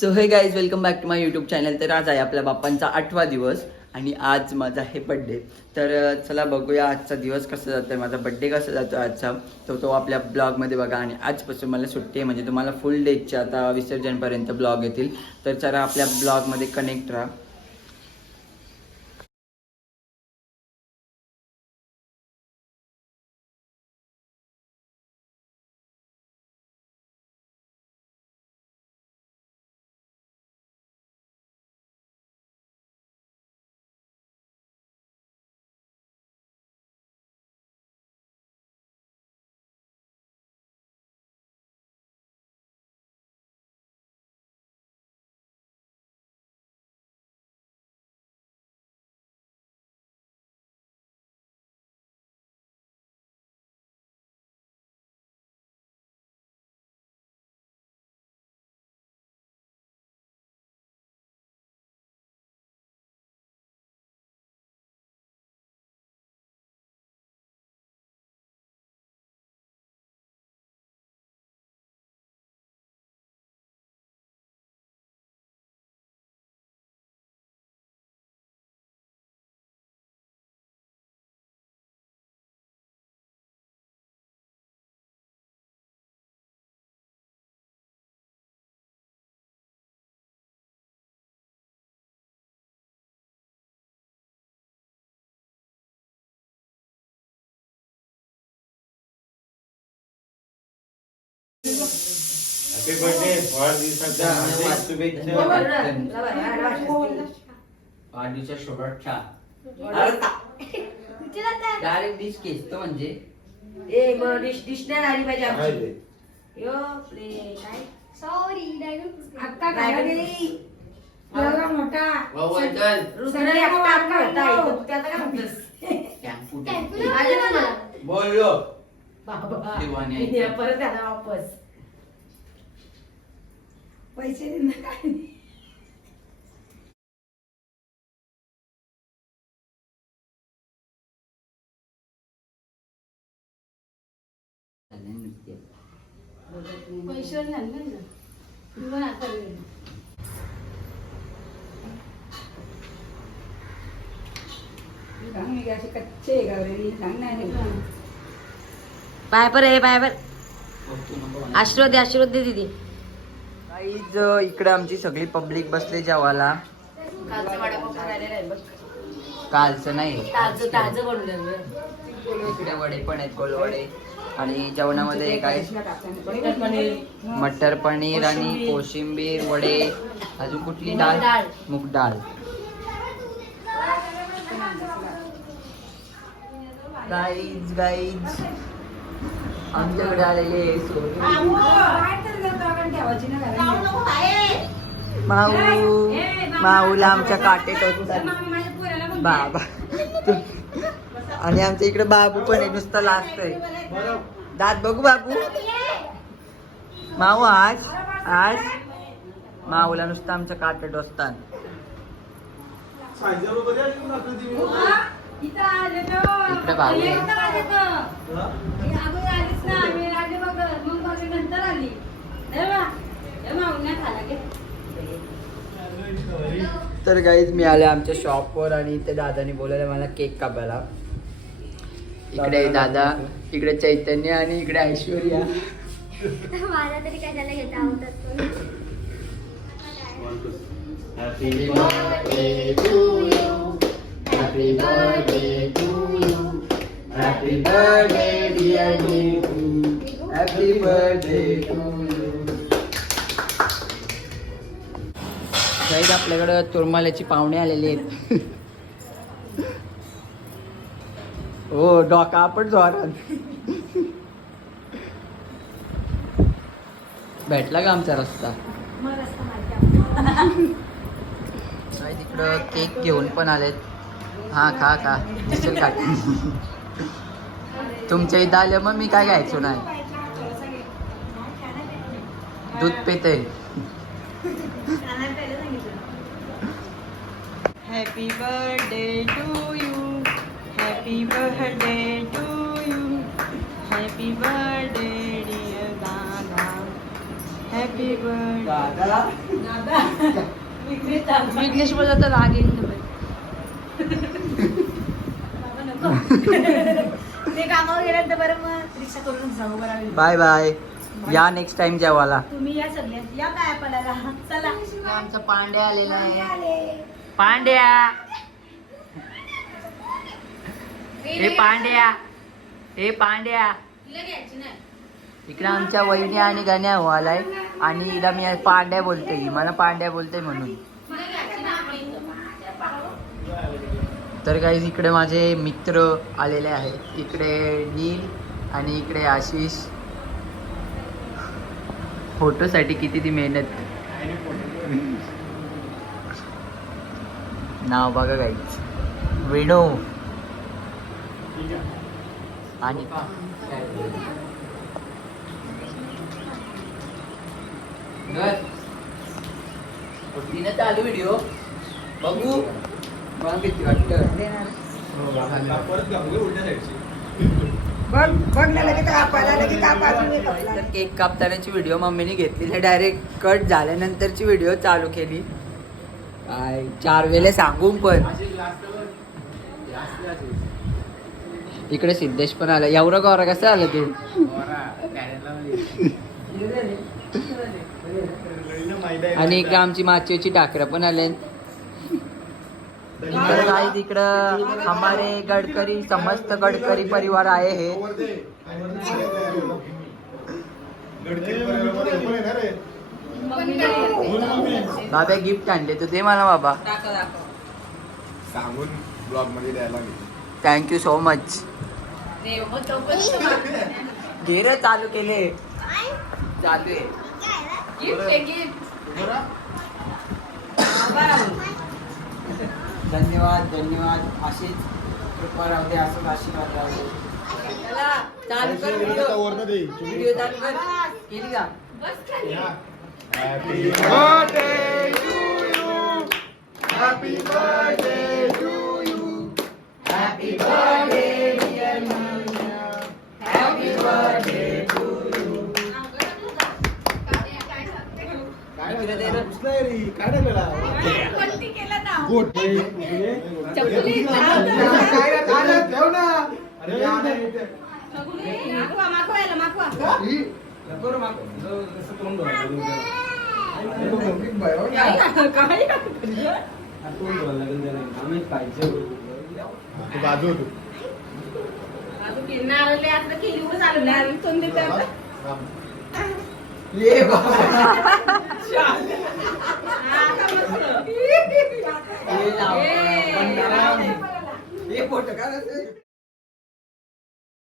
So hey guys welcome back to my YouTube channel तर आज आहे आपल्या बाप्पांचा आठवा दिवस आणि आज माझा हे बड्डे तर चला बघूया आजचा दिवस कसा जातो आहे माझा बड्डे कसा जातो आहे आजचा. तो तो आपल्या ब्लॉगमध्ये बघा आणि आजपासून मला सुट्टी आहे म्हणजे तुम्हाला फुल डेजच्या आता विसर्जनपर्यंत ब्लॉग येतील. तर चला आपल्या ब्लॉगमध्ये कनेक्ट राहा. हॅपी बर्थडे वाढदिवसाच्या हार्दिक शुभेच्छा. वाढदिवसा शुभेच्छा. डायरेक्ट डिश केस तो म्हणजे? ए मग डिश डिश नाही आली पाहिजे काय आमची ते? यो प्ले काय? सॉरी अक्का गेली एवढा मोठा रुद्र एकटा अक्का होता इथं त्याचा काय म्हणतोस मला. बोललो. बाबा. दिवाणी. हे परत आला वापस. पैसे देणार काय नाही. पैसे आणले ना तुम्हाला आता असे कच्चे नाही. पाय पर आहे पाय पर. आशीर्वाद दे आशीर्वाद दे दीदी. गाईज इकडे आमची सगळी पब्लिक बसली जेवायला. कालचा नाही. ताजं ताजं बनवलं इकडे वडे पण आहेत गोलवडे आणि जेवणामध्ये काय मटर पनीर. आणि कोशिंबीर. वडे. अजून कुठली डाळ? डाळ. मूग डाळ. गाईज गाईज आमच्याकडे आलेले माऊ माऊला आमच्या काटे टोचतात बाबा. आणि आमच्या इकडे बाबू पण आहे नुसतं लागतोय दात बघू बाबू. माऊ आज आज माऊला नुसतं आमच्या काटे टोचतात. इकडे भाऊ आहे. इथं आले तो. अगोदर आलीच ना. आले. तर गाईज मी आले आमच्या शॉपवर आणि इथे दादाने बोलायला मला केक कापायला. इकडे दादा इकडे चैतन्य आणि इकडे ऐश्वर्या. मला तरी कशाला घेता आवडत Happy birthday you. Happy birthday. Guys आपल्याकडं तुरमाल्याची पाहुणे आलेले आहेत. हो डोका आपण जोरात. भेटला का आमचा रस्ता? तिकडं केक घेऊन पण आलेत. हा खा खा. दिसेल का? तुमच्या इथं आलं मग मी काय घ्यायचो नाही. दूध पेते. Happy birthday to you. Happy birthday to you. Happy birthday, dear Dada. Happy birthday Dada Vighnesh बोलत लागेल ते कामावर गेल्यानंतर बरं मग रिक्षा करून जाऊ बरं बाय बाय या नेक्स्ट टाइम जेवायला. तुम्ही या सगळ्या या काय पडायला. चला. आमचा पांड्या आलेला आहे. आले. पांड्या. हे पांड्या. हे पांड्या. इकडे आमच्या वहिनी आणि गण्या हो आलाय. आणि हिला मी पांड्या बोलते. ही मला पांड्या बोलते म्हणून. तर काही इकडे माझे मित्र आलेले आहेत. इकडे नील आणि इकडे आशिष. फोटोसाठी किती ती मेहनत. नाव बघा काहीच वेणू आणि चालू व्हिडिओ बघू. मला वाटतं. तर केक कापतानाची व्हिडिओ मम्मीने घेतली डायरेक्ट कट झाल्यानंतरची व्हिडिओ चालू केली. काय चार वेळे सांगून पण. इकडे सिद्धेश पण आला. एवढं गौरा कसं आलं तू? आणि इकडे आमची माचीची टाकरं पण आले. इकडे काही तिकडं? हमारे गडकरी समस्त गडकरी परिवार आहे हे. बाबा गिफ्ट आणले तू दे मला बाबा. सांगून ब्लॉगमध्ये द्यायला थँक्यू सो मच घे रे चालू केले. चालू आहे धन्यवाद धन्यवाद. अशीच कृपा राहू दे असंच आशीर्वाद राहू दे. चला, चालू कर व्हिडिओ व्हिडिओ चालू कर. केली का? Happy birthday to you happy birthday dear happy birthday to you इकडे दे रे. काय टाकलेला गोट चपली. काय रे, काय रे, ठेव ना. अरे मागवा मागवा. याला मागवा बाजू नारळ आता केली वर चालू नारळ तुम्ही देते आता. ये बाबा.